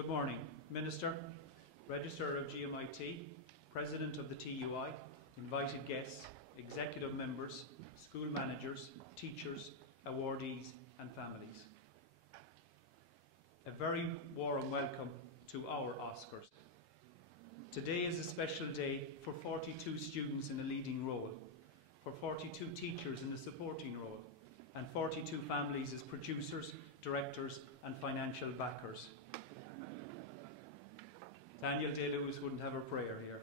Good morning, Minister, Registrar of GMIT, President of the TUI, invited guests, executive members, school managers, teachers, awardees and families. A very warm welcome to our Oscars. Today is a special day for 42 students in a leading role, for 42 teachers in a supporting role, and 42 families as producers, directors and financial backers. Daniel Day-Lewis wouldn't have a prayer here.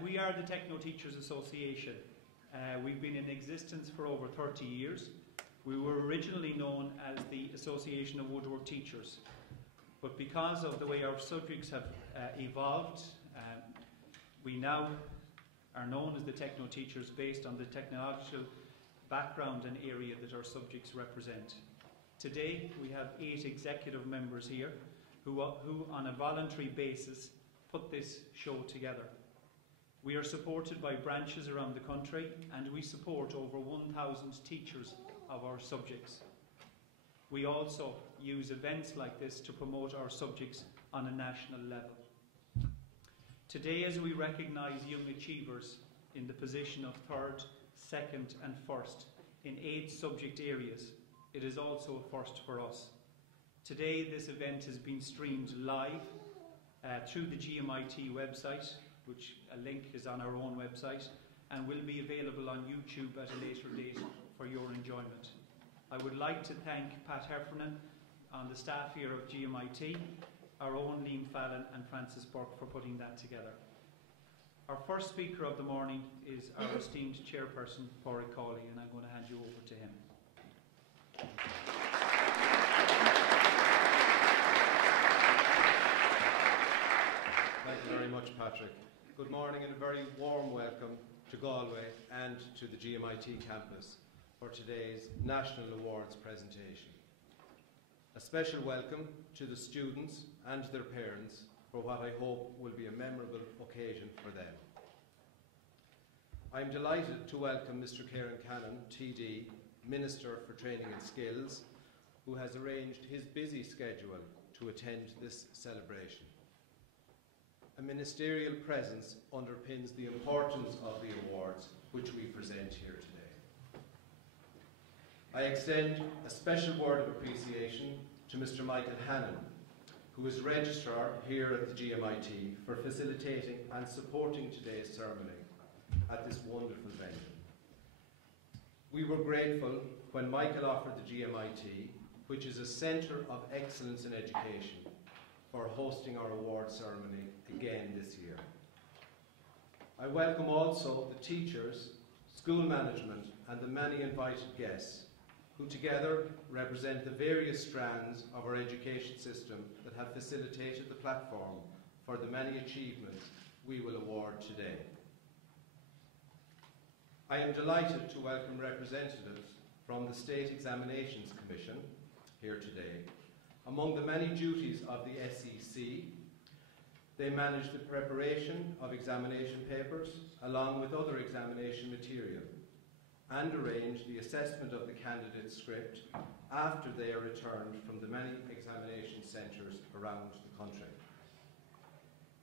We are the Technoteachers Association. We've been in existence for over 30 years. We were originally known as the Association of Woodwork Teachers, but because of the way our subjects have evolved, we now are known as the Technoteachers based on the technological background and area that our subjects represent. Today we have 8 executive members here who on a voluntary basis put this show together. We are supported by branches around the country and we support over 1,000 teachers of our subjects. We also use events like this to promote our subjects on a national level. Today, as we recognise young achievers in the position of 3rd, 2nd and 1st in 8 subject areas, it is also a first for us. Today, this event has been streamed live through the GMIT website, which a link is on our own website, and will be available on YouTube at a later date for your enjoyment. I would like to thank Pat Heffernan and the staff here of GMIT, our own Liam Fallon and Francis Burke for putting that together. Our first speaker of the morning is our esteemed Chairperson, Padraig Cawley, and I'm going to hand you over to him. Thank you very much, Patrick. Good morning and a very warm welcome to Galway and to the GMIT campus for today's National Awards presentation. A special welcome to the students and their parents for what I hope will be a memorable occasion for them. I am delighted to welcome Mr. Ciaran, TD, Minister for Training and Skills, who has arranged his busy schedule to attend this celebration. A ministerial presence underpins the importance of the awards which we present here today. I extend a special word of appreciation to Mr. Michael Hannon, who is Registrar here at the GMIT, for facilitating and supporting today's ceremony at this wonderful venue. We were grateful when Michael offered the GMIT, which is a centre of excellence in education, for hosting our award ceremony again this year. I welcome also the teachers, school management and the many invited guests who together represent the various strands of our education system that have facilitated the platform for the many achievements we will award today. I am delighted to welcome representatives from the State Examinations Commission here today. Among the many duties of the SEC, they manage the preparation of examination papers along with other examination material and arrange the assessment of the candidate's script after they are returned from the many examination centres around the country.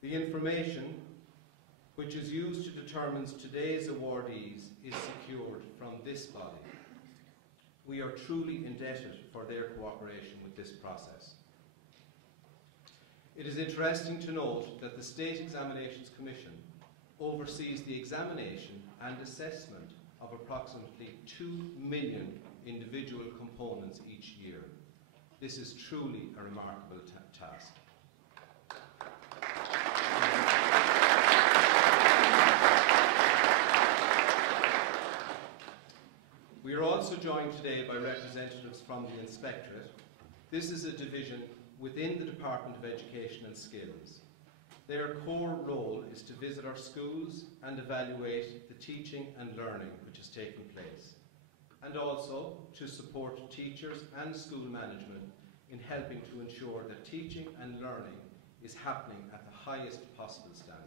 The information which is used to determine today's awardees is secured from this body. We are truly indebted for their cooperation with this process. It is interesting to note that the State Examinations Commission oversees the examination and assessment of approximately 2 million individual components each year. This is truly a remarkable task. We are also joined today by representatives from the Inspectorate. This is a division within the Department of Education and Skills. Their core role is to visit our schools and evaluate the teaching and learning which has taken place, and also to support teachers and school management in helping to ensure that teaching and learning is happening at the highest possible standard.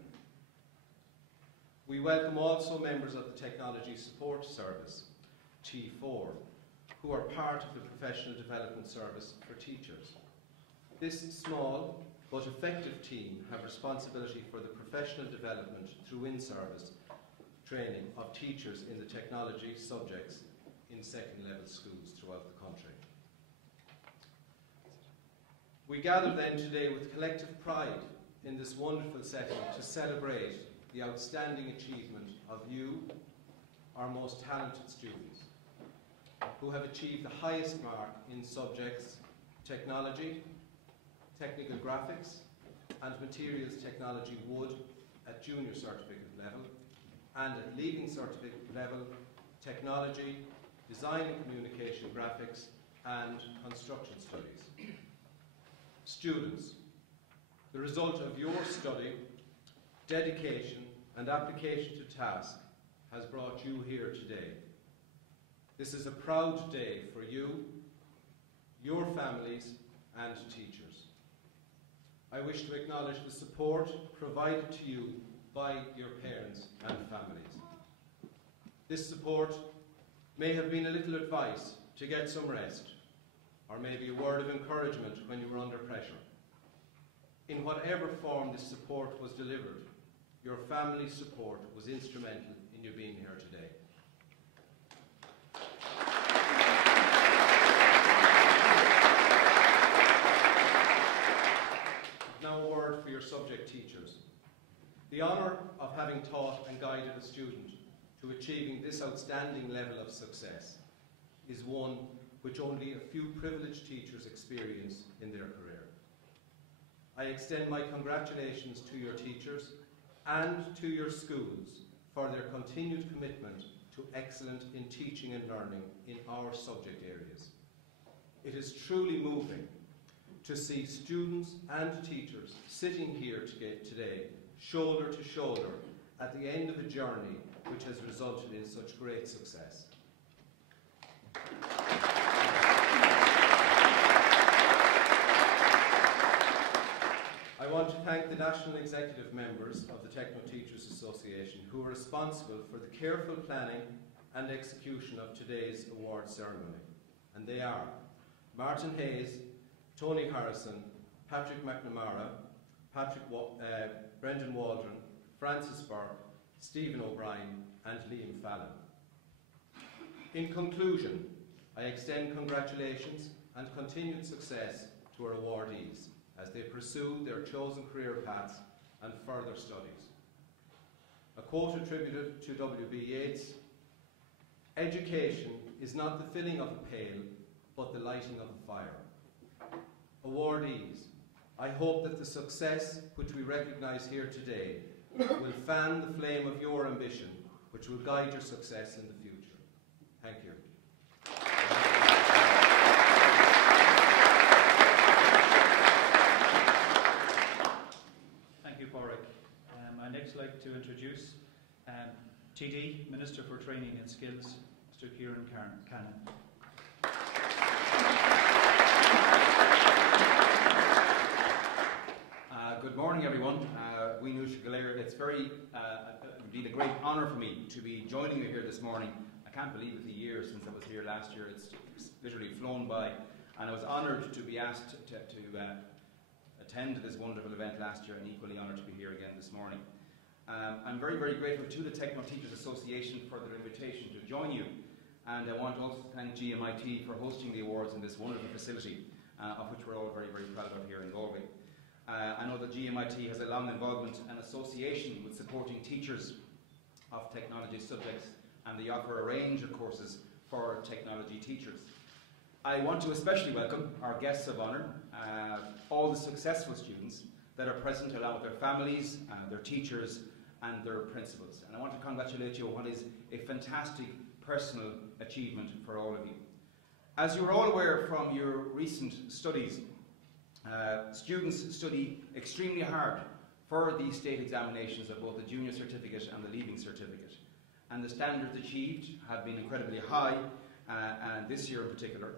We welcome also members of the Technology Support Service, T4, who are part of the Professional Development Service for Teachers. This small but effective team have responsibility for the professional development through in-service training of teachers in the technology subjects in second-level schools throughout the country. We gather then today with collective pride in this wonderful setting to celebrate the outstanding achievement of you, our most talented students, who have achieved the highest mark in subjects technology, technical graphics and materials technology would at junior certificate level, and at leaving certificate level, technology, design and communication graphics and construction studies. Students, the result of your study, dedication and application to task has brought you here today. This is a proud day for you, your families and teachers. I wish to acknowledge the support provided to you by your parents and families. This support may have been a little advice to get some rest, or maybe a word of encouragement when you were under pressure. In whatever form this support was delivered, your family's support was instrumental in you being here today. Now a word for your subject teachers. The honour of having taught and guided a student to achieving this outstanding level of success is one which only a few privileged teachers experience in their career. I extend my congratulations to your teachers and to your schools for their continued commitment to excellence in teaching and learning in our subject areas. It is truly moving to see students and teachers sitting here today, shoulder to shoulder, at the end of a journey which has resulted in such great success. I want to thank the national executive members of the Technoteachers Association who are responsible for the careful planning and execution of today's award ceremony. And they are Martin Hayes, Tony Harrison, Patrick McNamara, Brendan Waldron, Francis Burke, Stephen O'Brien and Liam Fallon. In conclusion, I extend congratulations and continued success to our awardees as they pursue their chosen career paths and further studies. A quote attributed to W.B. Yeats: "Education is not the filling of a pail, but the lighting of a fire." Awardees, I hope that the success which we recognise here today will fan the flame of your ambition, which will guide your success in the future. Thank you. Thank you, Padraig. I'd next like to introduce TD, Minister for Training and Skills, Mr. Ciaran. Good morning, everyone. It's indeed a great honour for me to be joining you here this morning. I can't believe it's a year since I was here last year. It's literally flown by, and I was honoured to be asked to attend this wonderful event last year, and equally honoured to be here again this morning. I'm very, very grateful to the Technoteachers Association for their invitation to join you, and I want to also thank GMIT for hosting the awards in this wonderful facility, of which we're all very, very proud of here in Galway. I know that GMIT has a long involvement and association with supporting teachers of technology subjects, and they offer a range of courses for technology teachers. I want to especially welcome our guests of honour, all the successful students that are present along with their families, their teachers and their principals. And I want to congratulate you on what is a fantastic personal achievement for all of you. As you are all aware from your recent studies, students study extremely hard for the state examinations of both the junior certificate and the leaving certificate. And the standards achieved have been incredibly high, and this year in particular.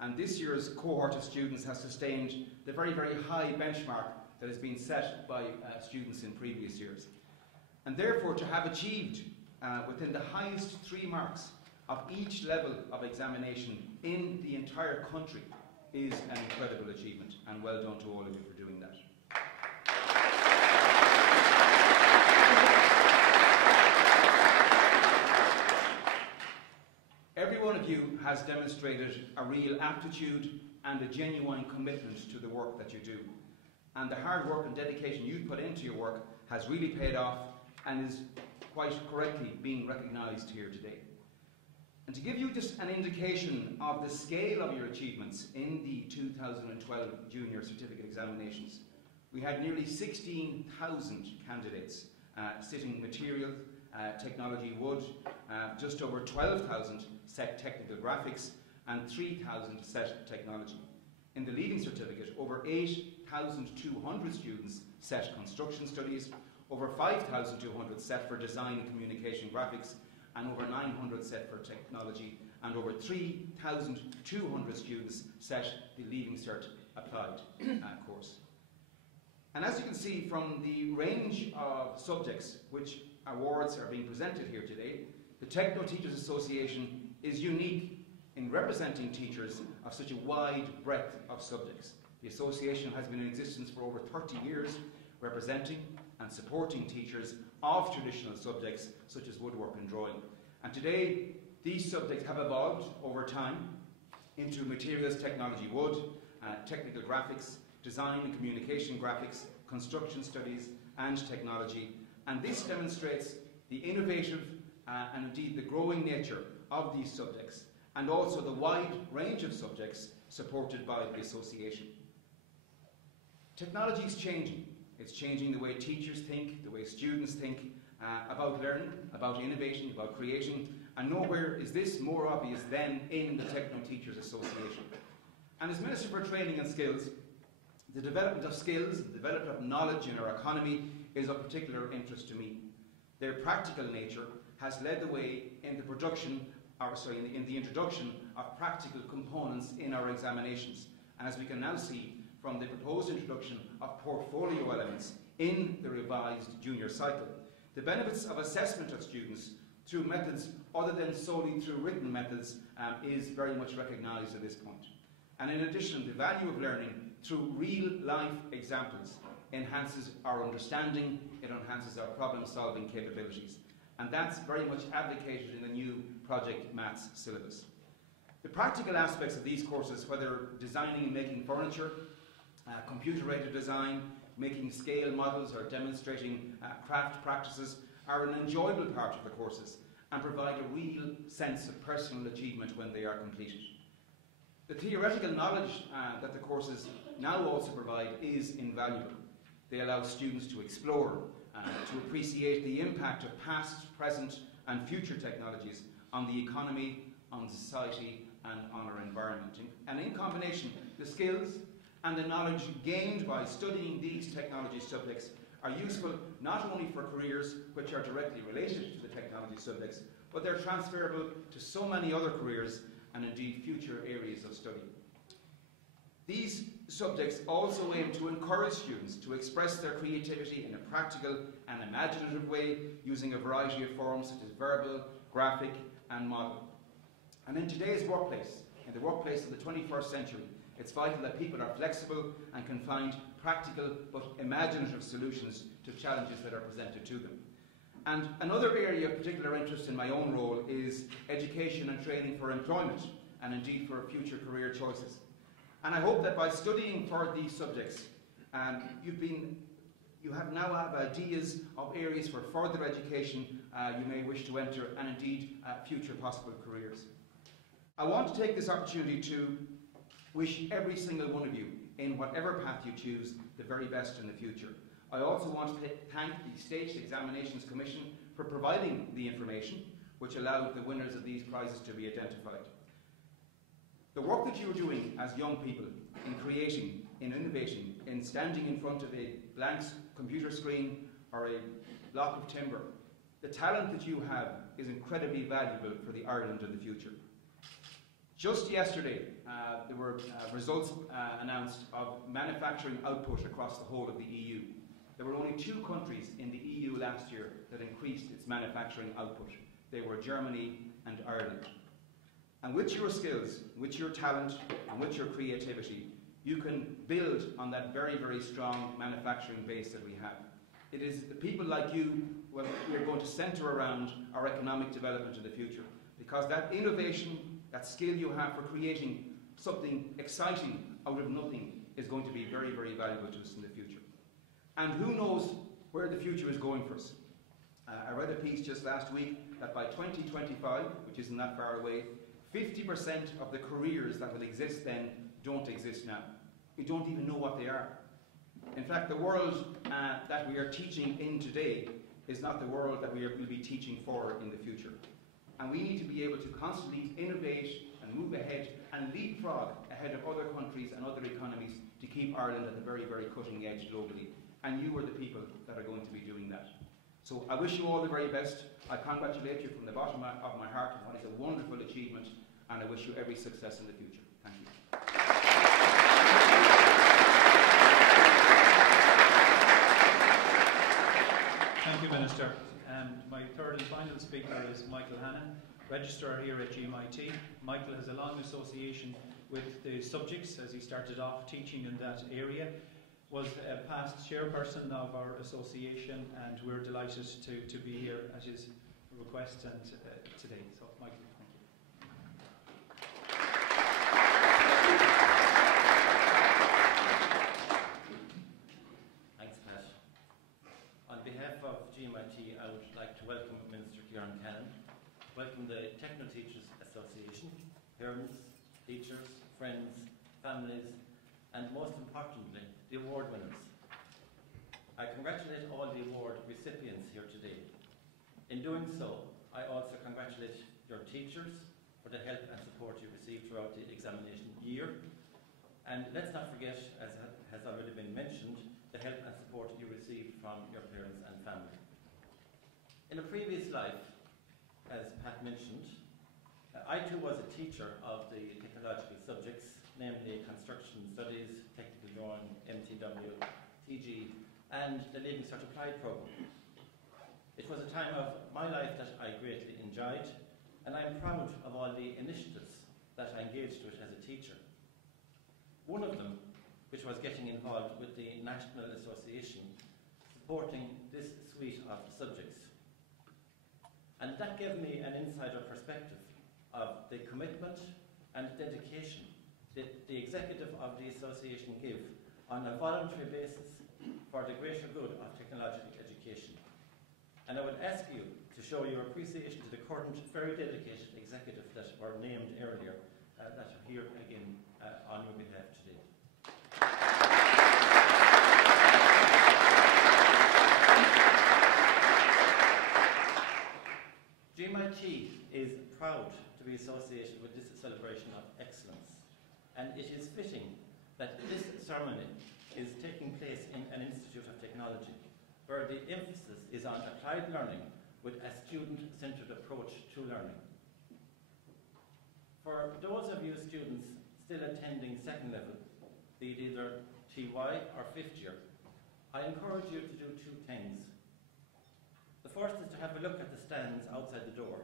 And this year's cohort of students has sustained the very, very high benchmark that has been set by students in previous years. And therefore, to have achieved within the highest 3 marks of each level of examination in the entire country is an incredible achievement, and well done to all of you for doing that. Every one of you has demonstrated a real aptitude and a genuine commitment to the work that you do. And the hard work and dedication you've put into your work has really paid off and is quite correctly being recognised here today. And to give you just an indication of the scale of your achievements in the 2012 Junior Certificate Examinations, we had nearly 16,000 candidates sitting material, technology wood, just over 12,000 set technical graphics, and 3,000 set technology. In the Leaving Certificate, over 8,200 students set construction studies, over 5,200 set for design and communication graphics, and over 900 set for technology, and over 3,200 students set the Leaving Cert Applied course. And as you can see from the range of subjects which awards are being presented here today, the Technoteachers Association is unique in representing teachers of such a wide breadth of subjects. The association has been in existence for over 30 years, representing and supporting teachers of traditional subjects such as woodwork and drawing. And today, these subjects have evolved over time into materials technology wood, technical graphics, design and communication graphics, construction studies and technology. And this demonstrates the innovative and indeed the growing nature of these subjects, and also the wide range of subjects supported by the association. Technology is changing. It's changing the way teachers think, the way students think about learning, about innovating, about creating, and nowhere is this more obvious than in the Technoteachers Association. And as Minister for Training and Skills, the development of skills, the development of knowledge in our economy is of particular interest to me. Their practical nature has led the way in the production, in the introduction of practical components in our examinations. And as we can now see from the proposed introduction of portfolio elements in the revised junior cycle, the benefits of assessment of students through methods other than solely through written methods is very much recognised at this point. And in addition, the value of learning through real-life examples enhances our understanding, it enhances our problem-solving capabilities. And that's very much advocated in the new Project Maths syllabus. The practical aspects of these courses, whether designing and making furniture, computer-aided design, making scale models or demonstrating craft practices, are an enjoyable part of the courses and provide a real sense of personal achievement when they are completed. The theoretical knowledge that the courses now also provide is invaluable. They allow students to explore, to appreciate the impact of past, present and future technologies on the economy, on society and on our environment. And in combination, the skills and the knowledge gained by studying these technology subjects are useful not only for careers which are directly related to the technology subjects, but they're transferable to so many other careers and indeed future areas of study. These subjects also aim to encourage students to express their creativity in a practical and imaginative way using a variety of forms such as verbal, graphic and model. And in today's workplace, in the workplace of the 21st century, it's vital that people are flexible and can find practical but imaginative solutions to challenges that are presented to them. And another area of particular interest in my own role is education and training for employment and indeed for future career choices. And I hope that by studying for these subjects, you now have ideas of areas for further education you may wish to enter and indeed future possible careers. I want to take this opportunity to wish every single one of you, in whatever path you choose, the very best in the future. I also want to thank the State Examinations Commission for providing the information which allowed the winners of these prizes to be identified. The work that you are doing as young people in creating, in innovating, in standing in front of a blank computer screen or a block of timber, the talent that you have is incredibly valuable for the Ireland of the future. Just yesterday, there were results announced of manufacturing output across the whole of the EU. There were only 2 countries in the EU last year that increased its manufacturing output. They were Germany and Ireland. And with your skills, with your talent, and with your creativity, you can build on that very, very strong manufacturing base that we have. It is the people like you who we're going to centre around our economic development in the future, because that innovation, that skill you have for creating something exciting out of nothing is going to be very, very valuable to us in the future. And who knows where the future is going for us. I read a piece just last week that by 2025, which isn't that far away, 50% of the careers that will exist then don't exist now. We don't even know what they are. In fact, the world that we are teaching in today is not the world that we will be teaching for in the future. And we need to be able to constantly innovate and move ahead and leapfrog ahead of other countries and other economies to keep Ireland at the very, very cutting edge globally. And you are the people that are going to be doing that. So I wish you all the very best. I congratulate you from the bottom of my heart on what is a wonderful achievement, and I wish you every success in the future. Thank you. Thank you, Minister. My third and final speaker is Michael Hannon, Registrar here at GMIT. Michael has a long association with the subjects as he started off teaching in that area, was a past chairperson of our association, and we're delighted to be here at his request and today. So, Michael, thank you. Thanks, Pat. On behalf of GMIT, I would like to welcome Minister Ciaran, welcome the Technoteachers Association, parents, teachers, friends, families, and most importantly, the award winners. I congratulate all the award recipients here today. In doing so, I also congratulate your teachers for the help and support you received throughout the examination year. And let's not forget, as has already been mentioned, the help and support you received from your parents and family. In a previous life, as Pat mentioned, I too was a teacher of the technological subjects, namely construction studies, technical drawing, MTW, TG, and the Leaving Cert Applied programme. It was a time of my life that I greatly enjoyed, and I am proud of all the initiatives that I engaged with as a teacher. One of them, which was getting involved with the National Association, supporting this suite of subjects. And that gave me an insider perspective of the commitment and dedication that the executive of the association give on a voluntary basis for the greater good of technological education. And I would ask you to show your appreciation to the current very dedicated executive that were named earlier, that are here again on your behalf today. GMIT is proud to be associated with this celebration of excellence, and it is fitting that this ceremony is taking place in an Institute of Technology, where the emphasis is on applied learning with a student-centred approach to learning. For those of you students still attending second level, be it either TY or fifth year, I encourage you to do two things. The first is to have a look at the stands outside the door,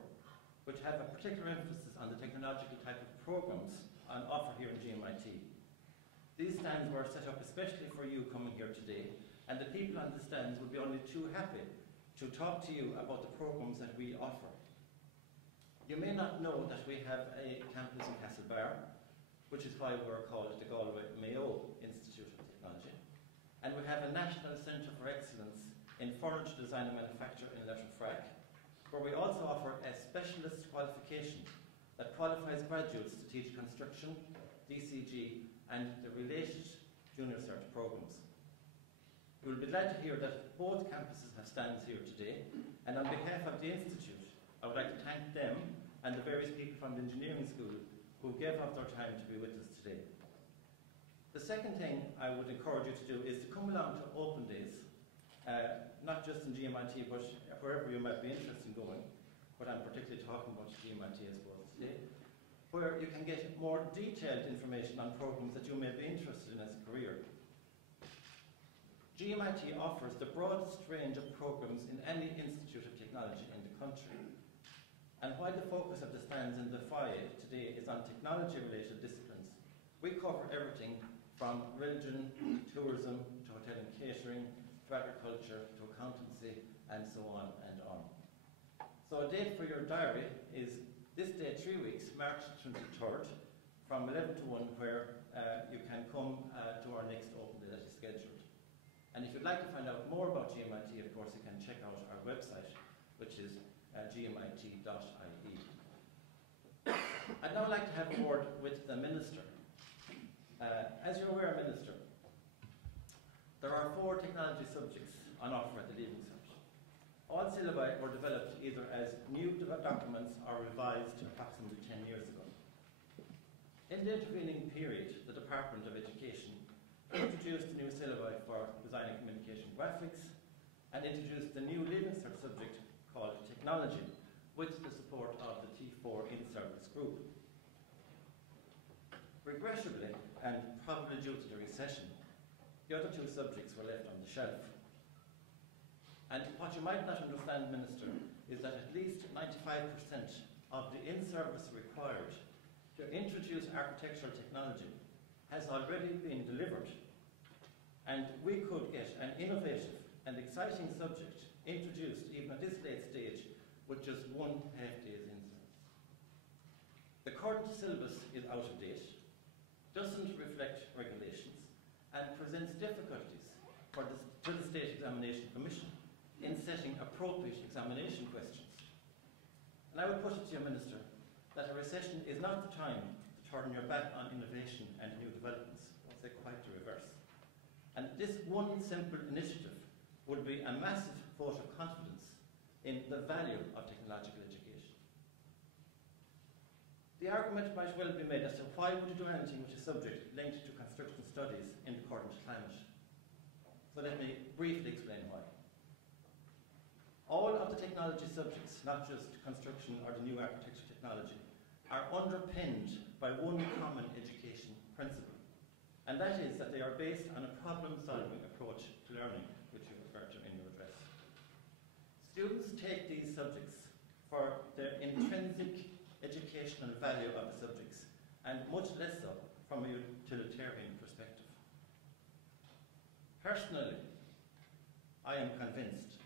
which have a particular emphasis on the technological type of programs on offer here in GMIT. These stands were set up especially for you coming here today, and the people on the stands would be only too happy to talk to you about the programs that we offer. You may not know that we have a campus in Castlebar, which is why we're called the Galway Mayo Institute of Technology, and we have a National Centre for Excellence in Furniture Design and Manufacture in Letterfrack, where we also offer a specialist qualification that qualifies graduates to teach construction, DCG, and the related junior cert programs. You will be glad to hear that both campuses have stands here today, and on behalf of the Institute, I would like to thank them and the various people from the engineering school who gave up their time to be with us today. The second thing I would encourage you to do is to come along to open days, not just in GMIT, but wherever you might be interested in going, but I'm particularly talking about GMIT as well today, where you can get more detailed information on programs that you may be interested in as a career. GMIT offers the broadest range of programs in any institute of technology in the country. And while the focus of the stands in the foyer today is on technology-related disciplines, we cover everything from religion to tourism to hotel and catering to agriculture to accountancy and so on and on. So a date for your diary is this day 3 weeks, March 23rd, from 11 to 1, where you can come to our next open day that is scheduled. And if you'd like to find out more about GMIT, of course, you can check out our website, which is gmit.ie. I'd now like to have a word with the Minister. As you're aware, Minister, there are 4 technology subjects on offer at the Leaving Cert. All syllabi were developed either as new documents or revised approximately 10 years ago. In the intervening period, the Department of Education introduced the new syllabi for design and communication graphics and introduced the new Leaving Cert subject called Technology with the support of the T4 in-service group. Regrettably, and probably due to the recession, the other 2 subjects were left on the shelf. And what you might not understand, Minister, is that at least 95% of the in-service required to introduce architectural technology has already been delivered. And we could get an innovative and exciting subject introduced even at this late stage with just 1 half day's in-service. The current syllabus is out of date, doesn't reflect regulations, and presents difficulties to the State Examination Commission in setting appropriate examination questions. And I would put it to you, Minister, that a recession is not the time to turn your back on innovation and new developments. I would say quite the reverse. And this one simple initiative would be a massive vote of confidence in the value of technological education. The argument might well be made as to why would you do anything with a subject linked to construction studies in the current climate. So let me briefly explain why. All of the technology subjects, not just construction or the new architecture technology, are underpinned by one common education principle, and that is that they are based on a problem-solving approach to learning, which you referred to in your address. Students take these subjects for their intrinsic educational value of the subjects, and much less so from a utilitarian perspective. Personally, I am convinced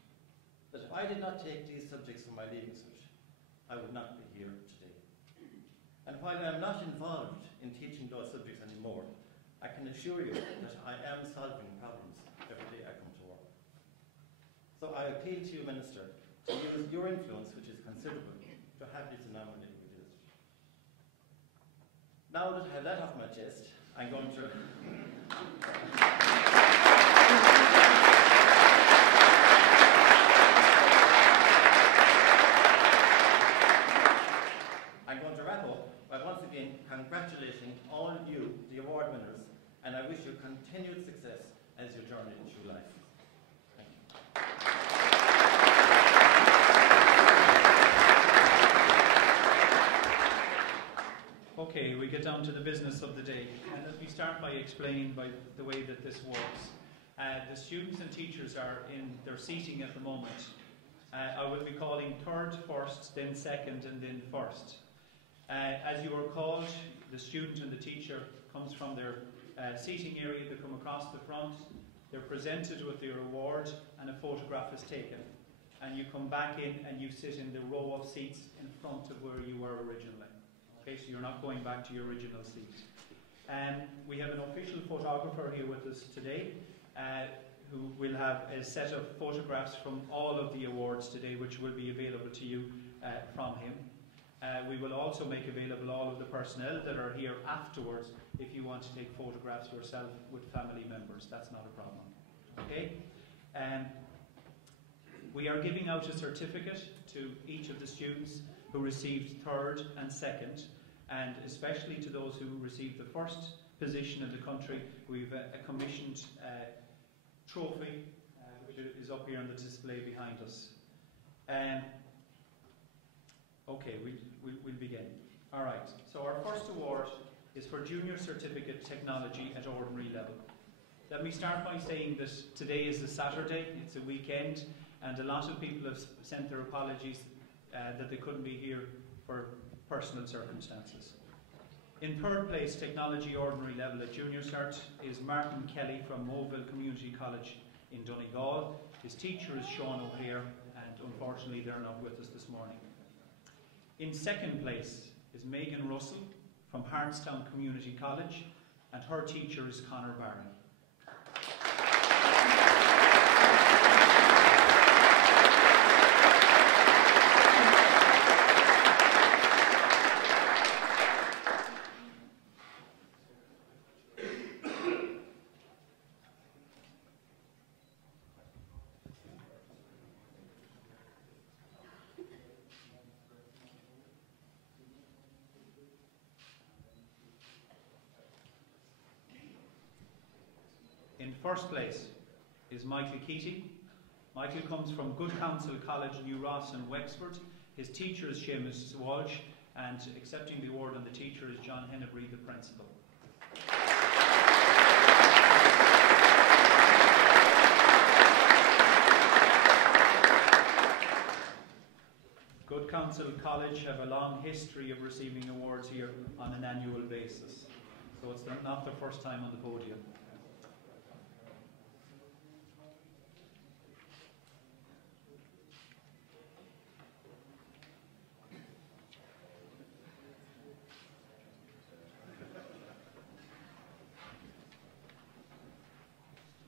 that if I did not take these subjects for my Leaving Cert, I would not be here today. And while I am not involved in teaching those subjects anymore, I can assure you that I am solving problems every day I come to work. So I appeal to you, Minister, to use your influence, which is considerable, to happily nominate revisit. Now that I have that off my chest, I'm going to wrap up by once again congratulating all of you, the award winners, and I wish you continued success as you journey through life. Thank you. Okay, we get down to the business of the day, and let me start by explaining by the way that this works. The students and teachers are in their seating at the moment. I will be calling third, first, then second, and then first. As you are called, the student and the teacher comes from their seating area, they come across the front, they're presented with their award, and a photograph is taken. And you come back in and you sit in the row of seats in front of where you were originally. Okay, so you're not going back to your original seat. We have an official photographer here with us today, who will have a set of photographs from all of the awards today, which will be available to you from him. We will also make available all of the personnel that are here afterwards if you want to take photographs yourself with family members. That's not a problem. Okay? We are giving out a certificate to each of the students who received third and second, and especially to those who received the first position in the country. We've a commissioned trophy, which is up here on the display behind us. Okay, we'll begin. All right, so our first award is for Junior Certificate Technology at Ordinary Level. Let me start by saying that today is a Saturday, it's a weekend, and a lot of people have sent their apologies that they couldn't be here for personal circumstances. In third place, Technology Ordinary Level at Junior Cert, is Martin Kelly from Moville Community College in Donegal. His teacher is Sean O'Hare, and unfortunately they're not with us this morning. In second place is Megan Russell from Hartstown Community College, and her teacher is Conor Barney. In first place is Michael Keating. Michael comes from Good Counsel College, New Ross in Wexford. His teacher is Seamus Walsh, and accepting the award on the teacher is John Hennebree, the principal. Good Counsel College have a long history of receiving awards here on an annual basis, so it's not their first time on the podium.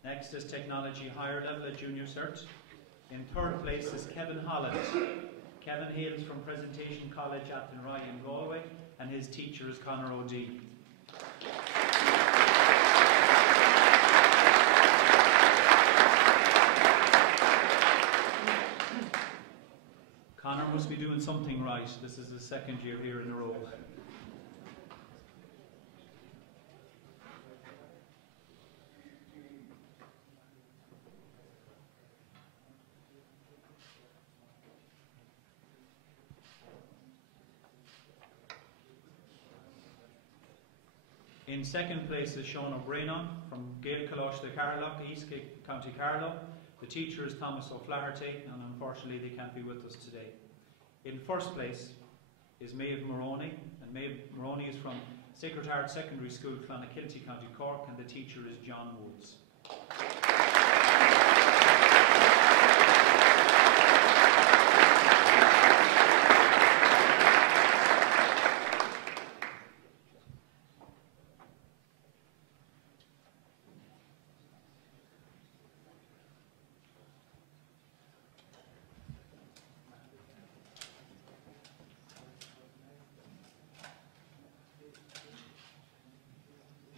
Next is Technology Higher Level at Junior Cert. In third place is Kevin Holland. Kevin hails from Presentation College at Padraig in Galway, and his teacher is Conor O'Dea. Conor must be doing something right. This is his second year here in a row. In second place is Sean O'Brien from Gael Colosh de Carlock, East County Carlow. The teacher is Thomas O'Flaherty, and unfortunately they can't be with us today. In first place is Maeve Moroney, and Maeve Moroney is from Sacred Heart Secondary School, Clonakilty, County Cork, and the teacher is John Woods.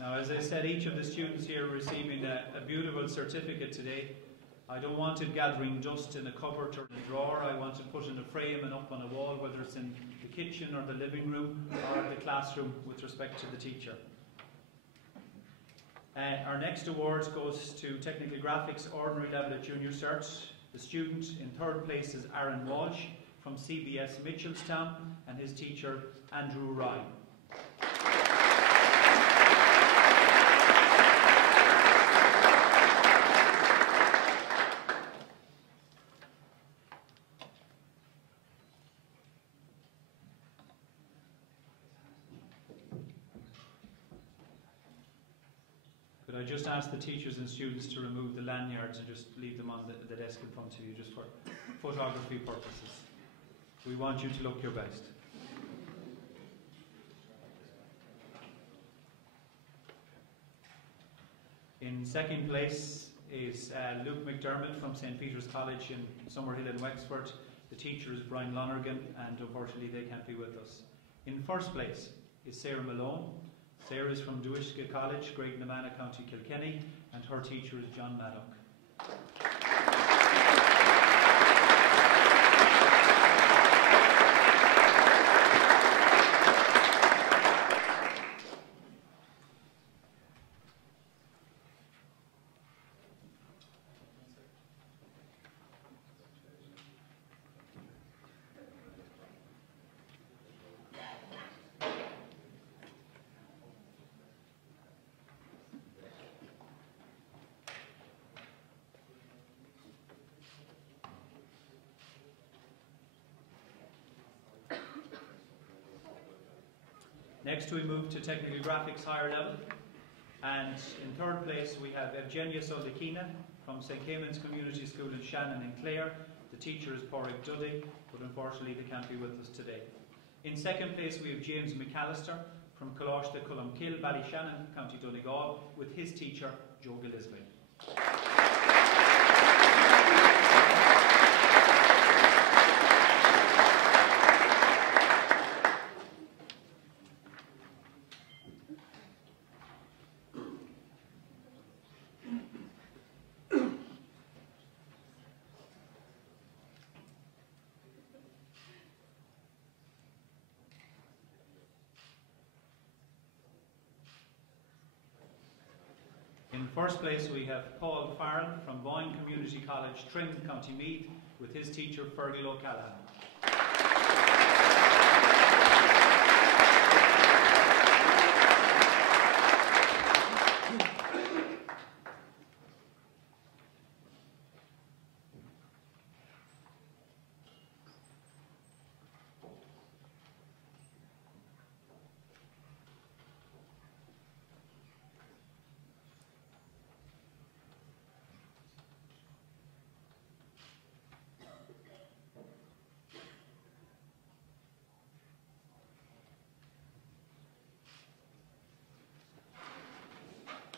Now, as I said, each of the students here are receiving a beautiful certificate today. I don't want it gathering dust in a cupboard or in a drawer. I want it put in a frame and up on a wall, whether it's in the kitchen or the living room or the classroom with respect to the teacher. Our next award goes to Technical Graphics Ordinary Level at Junior Cert. The student in third place is Aaron Walsh from CBS Mitchelstown, and his teacher Andrew Ryan. Could I just ask the teachers and students to remove the lanyards and just leave them on the desk in front of you, just for photography purposes. We want you to look your best. In second place is Luke McDermott from St. Peter's College in Summerhill in Wexford. The teacher is Brian Lonergan, and unfortunately they can't be with us. In first place is Sarah Malone. Sarah is from Duishka College, Great Namana, County Kilkenny, and her teacher is John Maddock. Next we move to Technical Graphics higher level, and in third place we have Evgenia Soldikina from St. Cayman's Community School in Shannon and Clare. The teacher is Padraig, but unfortunately they can't be with us today. In second place we have James McAllister from Coláiste Culumkill, Ballyshannon, County Donegal, with his teacher Joe Gillespie. In first place we have Paul Farrell from Boyne Community College, Trim, County Meath, with his teacher Fergal O'Callaghan.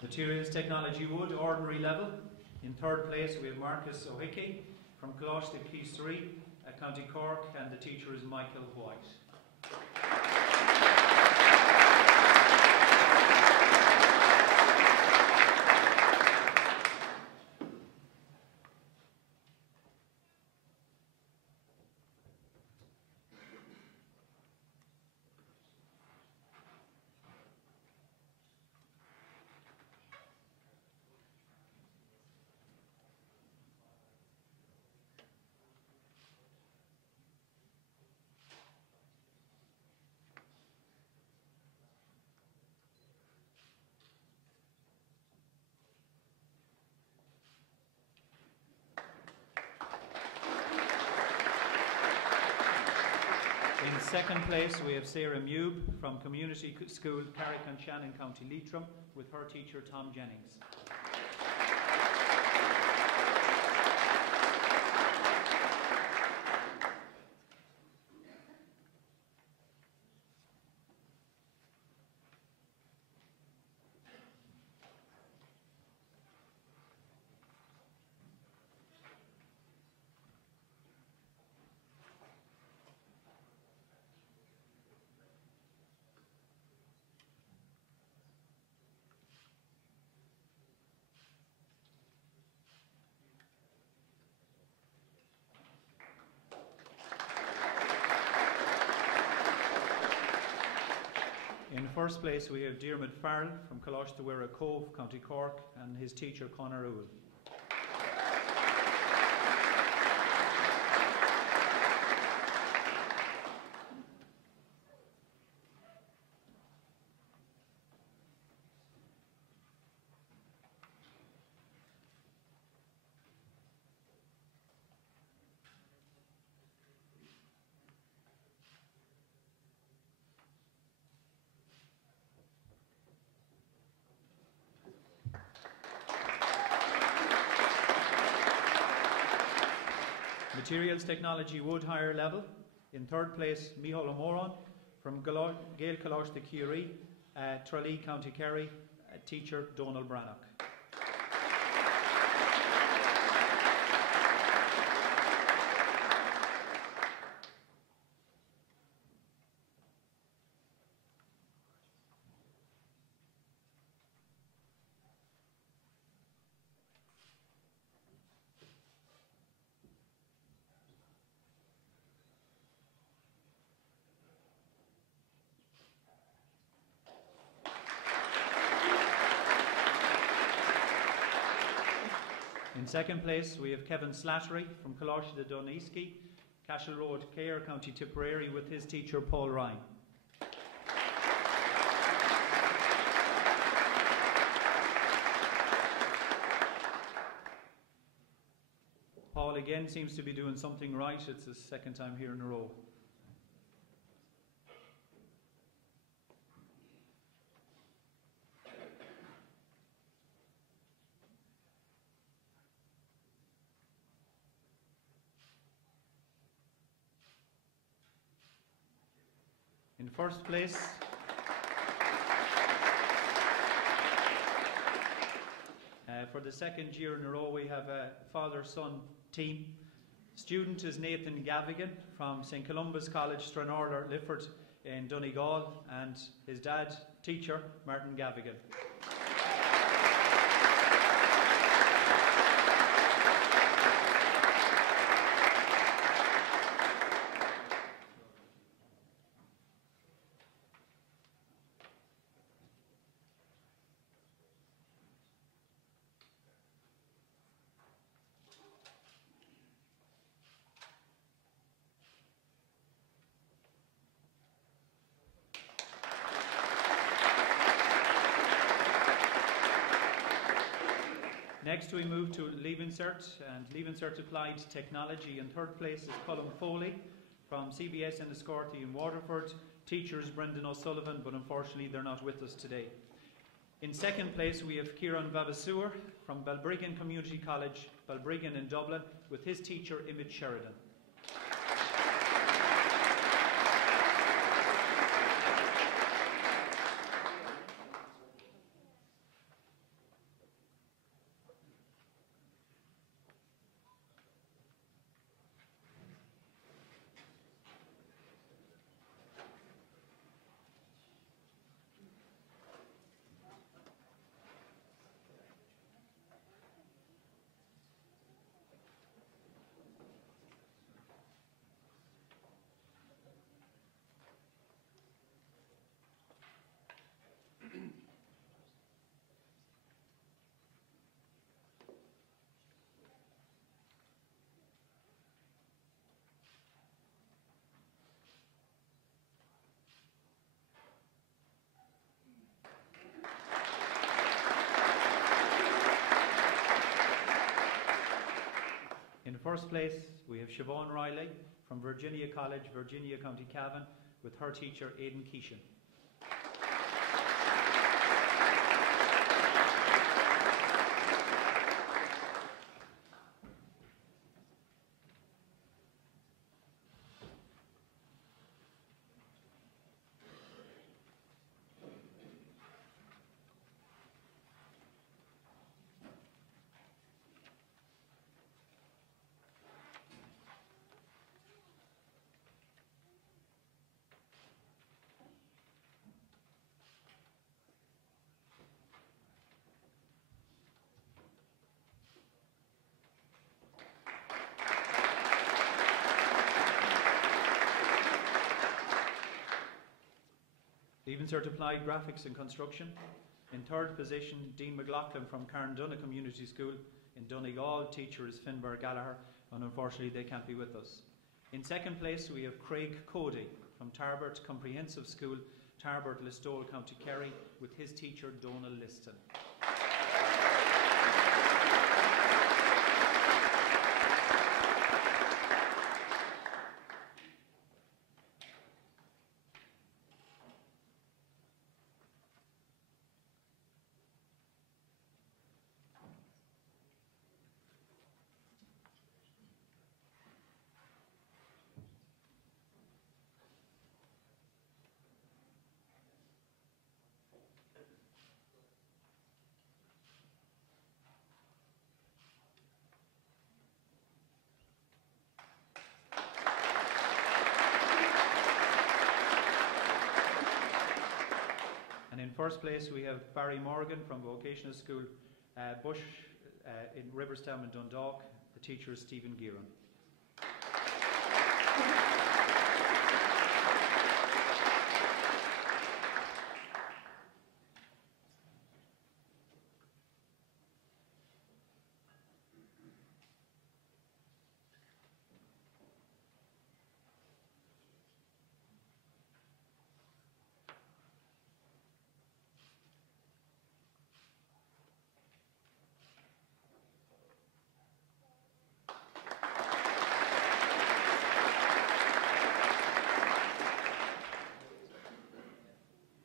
Materials Technology Wood, ordinary level. In third place we have Marcus O'Hickey from Coláiste Keys-3, County Cork, and the teacher is Michael White. In second place we have Sarah Mube from Community School Carrick-on-Shannon, County Leitrim, with her teacher Tom Jennings. In first place we have Diarmid Farrell from Coláiste Cove, County Cork, and his teacher Conor Ewell. Materials Technology Wood higher level. In third place, Micheál O'Moran from Gael Coláiste Keys-3, Tralee, County Kerry, teacher Donal Brannock. In second place, we have Kevin Slattery from Coláiste Doneasky, Cashel Road, Clare, County Tipperary, with his teacher Paul Ryan. Paul again seems to be doing something right. It's his second time here in a row. In first place, for the second year in a row, we have a father-son team. Student is Nathan Gavigan from St. Columba's College, Stranorlar, Lifford in Donegal, and his dad, teacher, Martin Gavigan. Next we move to Leaving Cert, and Leaving Cert Applied Technology. In third place is Colm Foley from CBS in Escorty in Waterford. Teachers Brendan O'Sullivan, but unfortunately they're not with us today. In second place we have Ciaran Vavasur from Balbriggan Community College, Balbriggan in Dublin, with his teacher Emmett Sheridan. In first place, we have Siobhan Riley from Virginia College, Virginia, County Cavan, with her teacher, Aidan Keeshan. Leaving Cert Applied Graphics and Construction. In third position, Dean McLaughlin from Carndonagh Community School in Donegal. Teacher is Finbar Gallagher, and unfortunately they can't be with us. In second place, we have Craig Cody from Tarbert Comprehensive School, Tarbert, Listowel, County Kerry, with his teacher, Donal Liston. In first place, we have Barry Morgan from Vocational School Bush in Riverstown and Dundalk. The teacher is Stephen Gearan.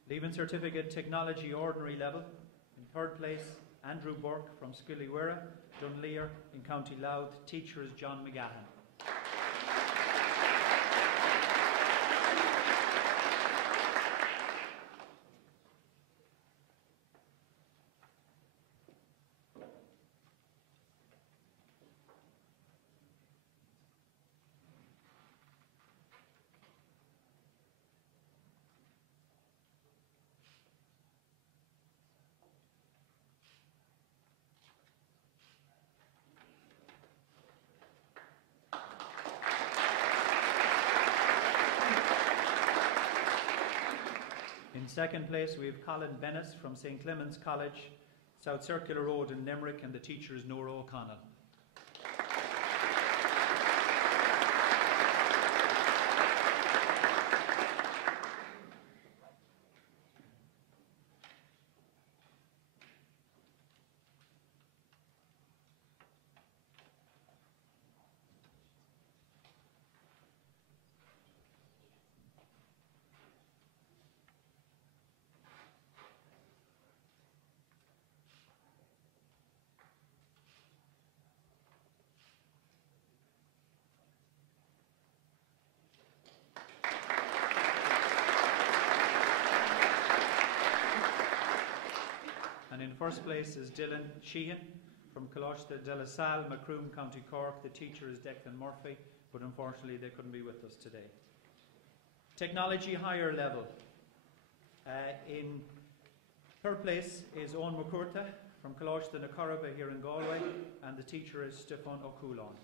Leaving Certificate Technology Ordinary Level. In third place, Andrew Burke from Skillywerra, Dunleer in County Louth. Teacher is John McGahan. second place, we have Colin Bennis from St. Clement's College, South Circular Road in Limerick, and the teacher is Nora O'Connell. And in first place is Dylan Sheehan from Coláiste de la Salle, Macroom, County Cork. The teacher is Declan Murphy, but unfortunately they couldn't be with us today. Technology higher level. In third place is Owen McCurta from Coláiste na Corraba here in Galway, and the teacher is Stefan O'Coulon.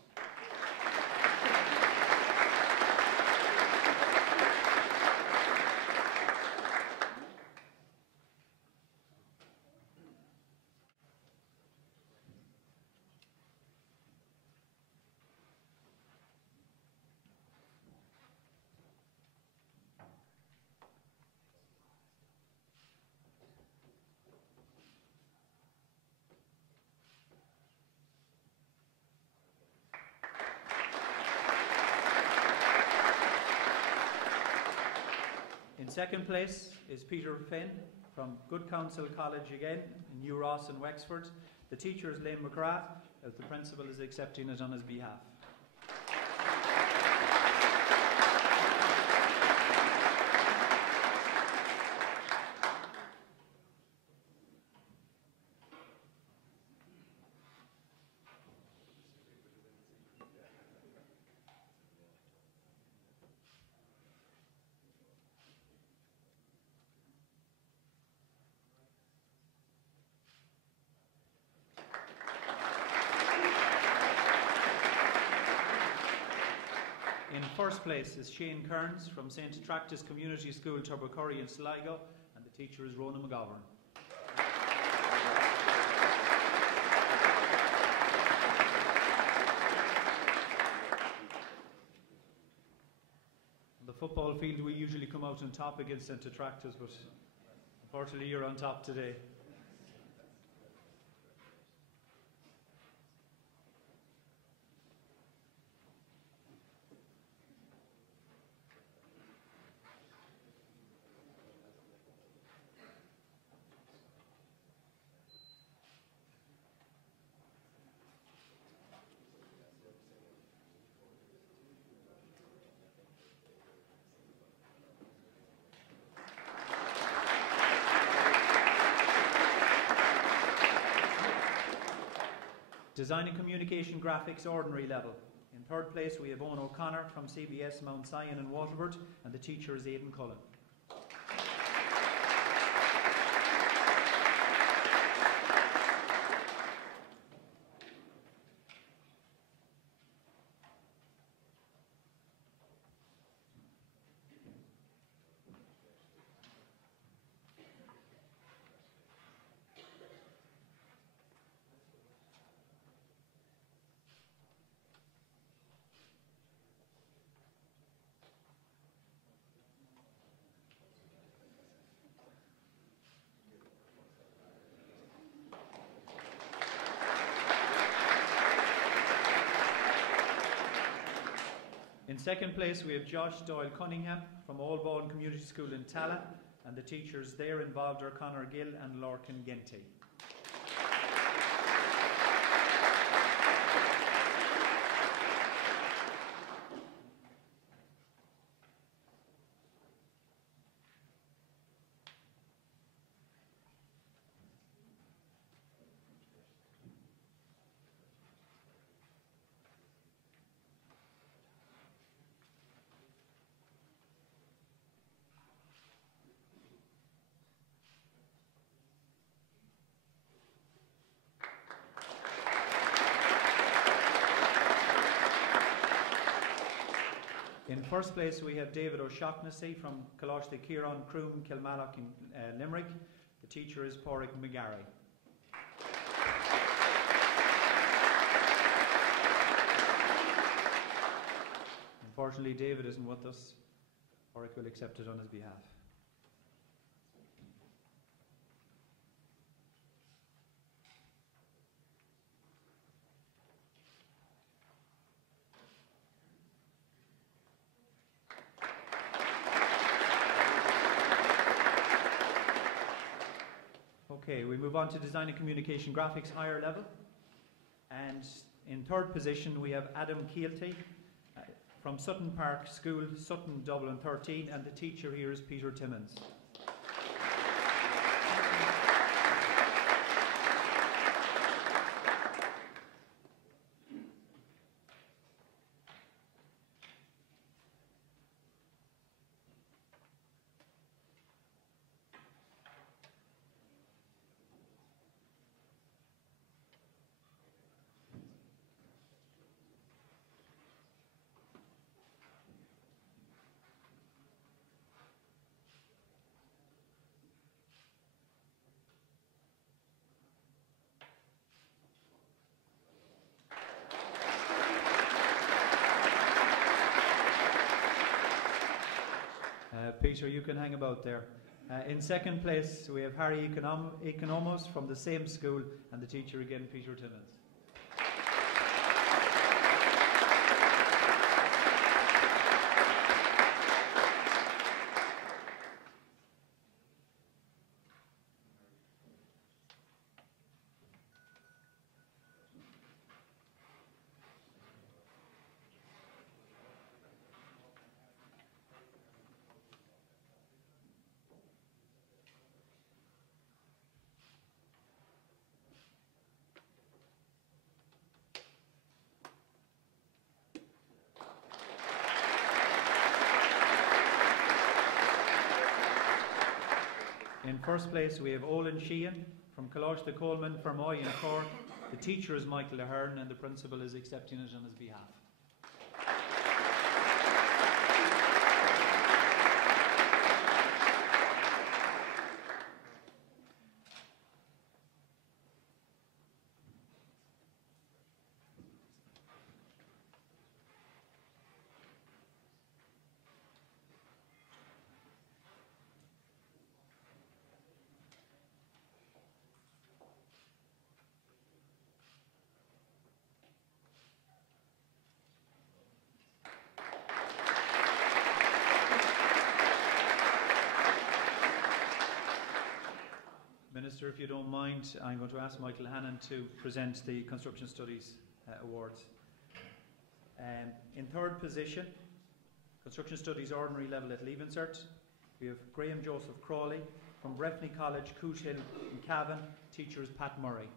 In second place is Peter Finn from Good Counsel College again, in New Ross in Wexford. The teacher is Liam McGrath, as the principal is accepting it on his behalf. In first place is Shane Kearns from St. Attractus Community School, Tubbercurry in Sligo, and the teacher is Rona McGovern. On the football field we usually come out on top against St. Attractus, but unfortunately you're on top today. Design and Communication Graphics Ordinary Level. In third place we have Owen O'Connor from CBS Mount Sion in Waterford, and the teacher is Aidan Cullen. In second place we have Josh Doyle Cunningham from Allbourne Community School in Tala, and the teachers there involved are Conor Gill and Lorcan Genty. In first place, we have David O'Shaughnessy from Cawley, Ciaran, Croom, Kilmallock in Limerick. The teacher is Padraig McGarry. Unfortunately, David isn't with us. Padraig will accept it on his behalf. Okay, we move on to Design and Communication Graphics, higher level. And in third position, we have Adam Keelty from Sutton Park School, Sutton, Dublin 13, and the teacher here is Peter Timmins. Peter, you can hang about there. In second place, we have Harry Economos from the same school, and the teacher again, Peter Timmins. In first place, we have Olin Sheehan from Cawley to Coleman, Fermoy in Cork. The teacher is Michael Ahern, and the principal is accepting it on his behalf. Minister, if you don't mind, I'm going to ask Michael Hannon to present the Construction Studies Awards. In third position, Construction Studies Ordinary Level at Leave Insert, we have Graham Joseph Crawley from Breffni College, Cootehill in Cavan. Teacher is Pat Murray.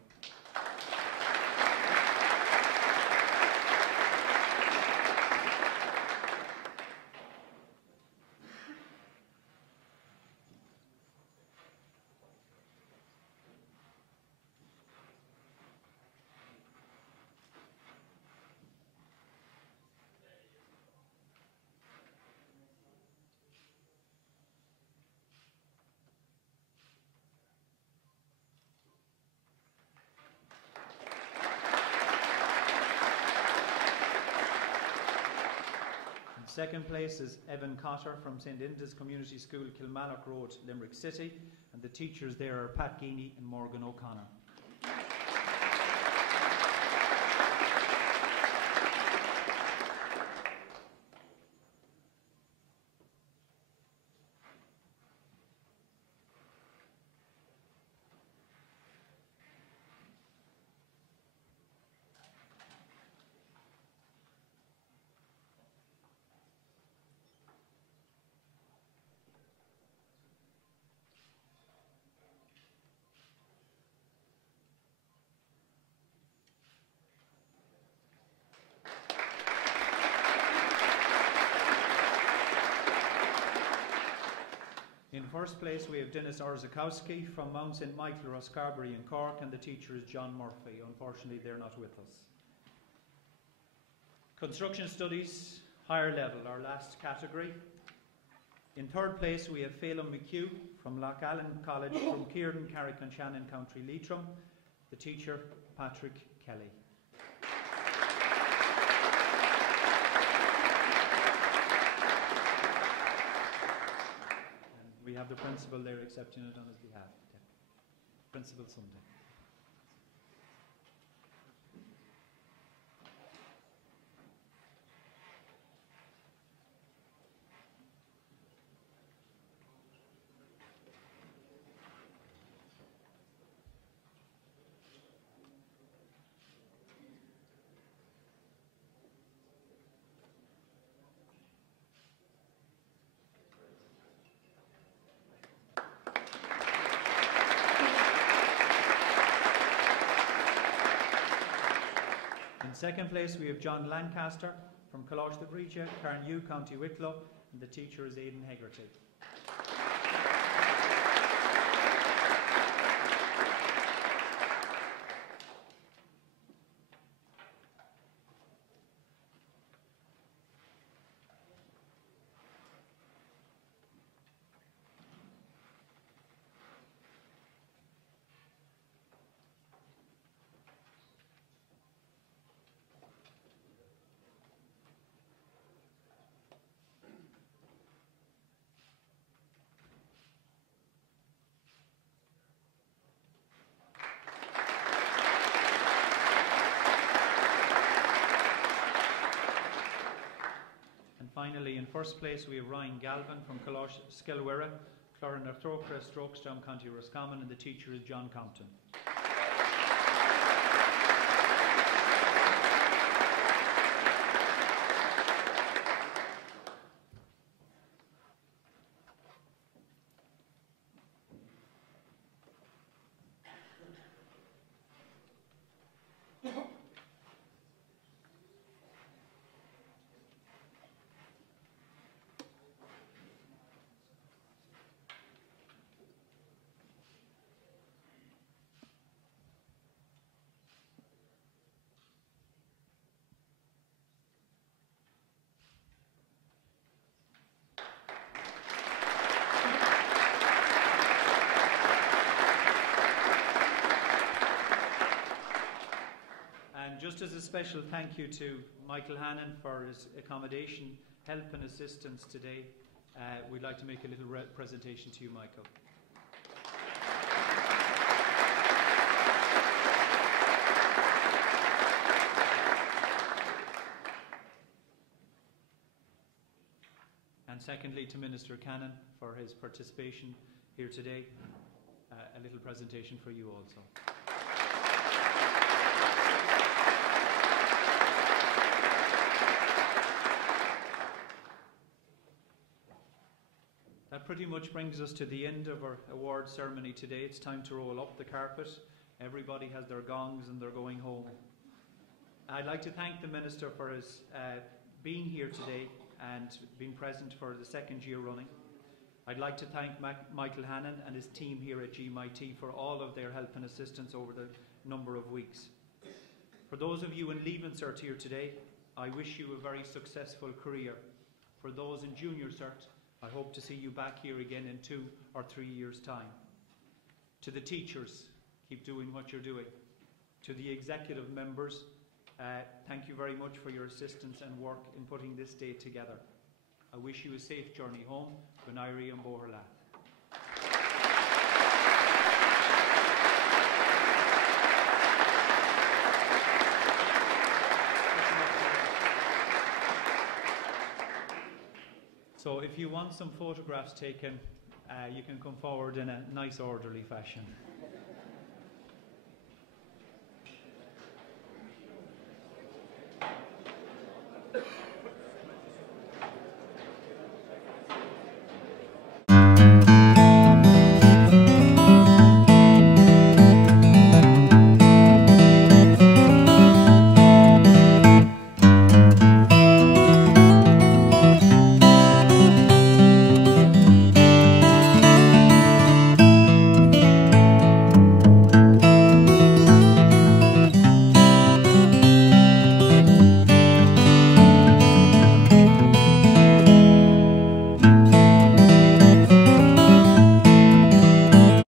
Second place is Evan Cotter from St. Inda's Community School, Kilmallock Road, Limerick City, and the teachers there are Pat Geeney and Morgan O'Connor. In first place, we have Dennis Orzakowski from Mount St. Michael, Roscarbery in Cork, and the teacher is John Murphy. Unfortunately, they're not with us. Construction Studies, higher level, our last category. In third place, we have Phelan McHugh from Loughallen College from Ciaran, Carrick-on-Shannon, County Leitrim, the teacher, Padraig Kelly. And we have the principal there accepting it on his behalf. Principal Sunday. In second place, we have John Lancaster from Cawley the Breacha, Carnew, County Wicklow, and the teacher is Aidan Hegarty. Finally, in first place, we have Ryan Galvin from Skillwera, Clonarthrochra, Strokestown, County Roscommon, and the teacher is John Compton. Just as a special thank you to Michael Hannon for his accommodation, help and assistance today, we'd like to make a little presentation to you, Michael. And secondly, to Minister Cannon for his participation here today, a little presentation for you also. That pretty much brings us to the end of our award ceremony today. It's time to roll up the carpet. Everybody has their gongs and they're going home. I'd like to thank the Minister for his being here today and being present for the second year running. I'd like to thank Michael Hannon and his team here at GMIT for all of their help and assistance over the number of weeks. For those of you in Leaving Cert here today, I wish you a very successful career. For those in Junior Cert, I hope to see you back here again in 2 or 3 years' time. To the teachers, keep doing what you're doing. To the executive members, thank you very much for your assistance and work in putting this day together. I wish you a safe journey home. Gunairi and Boherla. So if you want some photographs taken, you can come forward in a nice orderly fashion.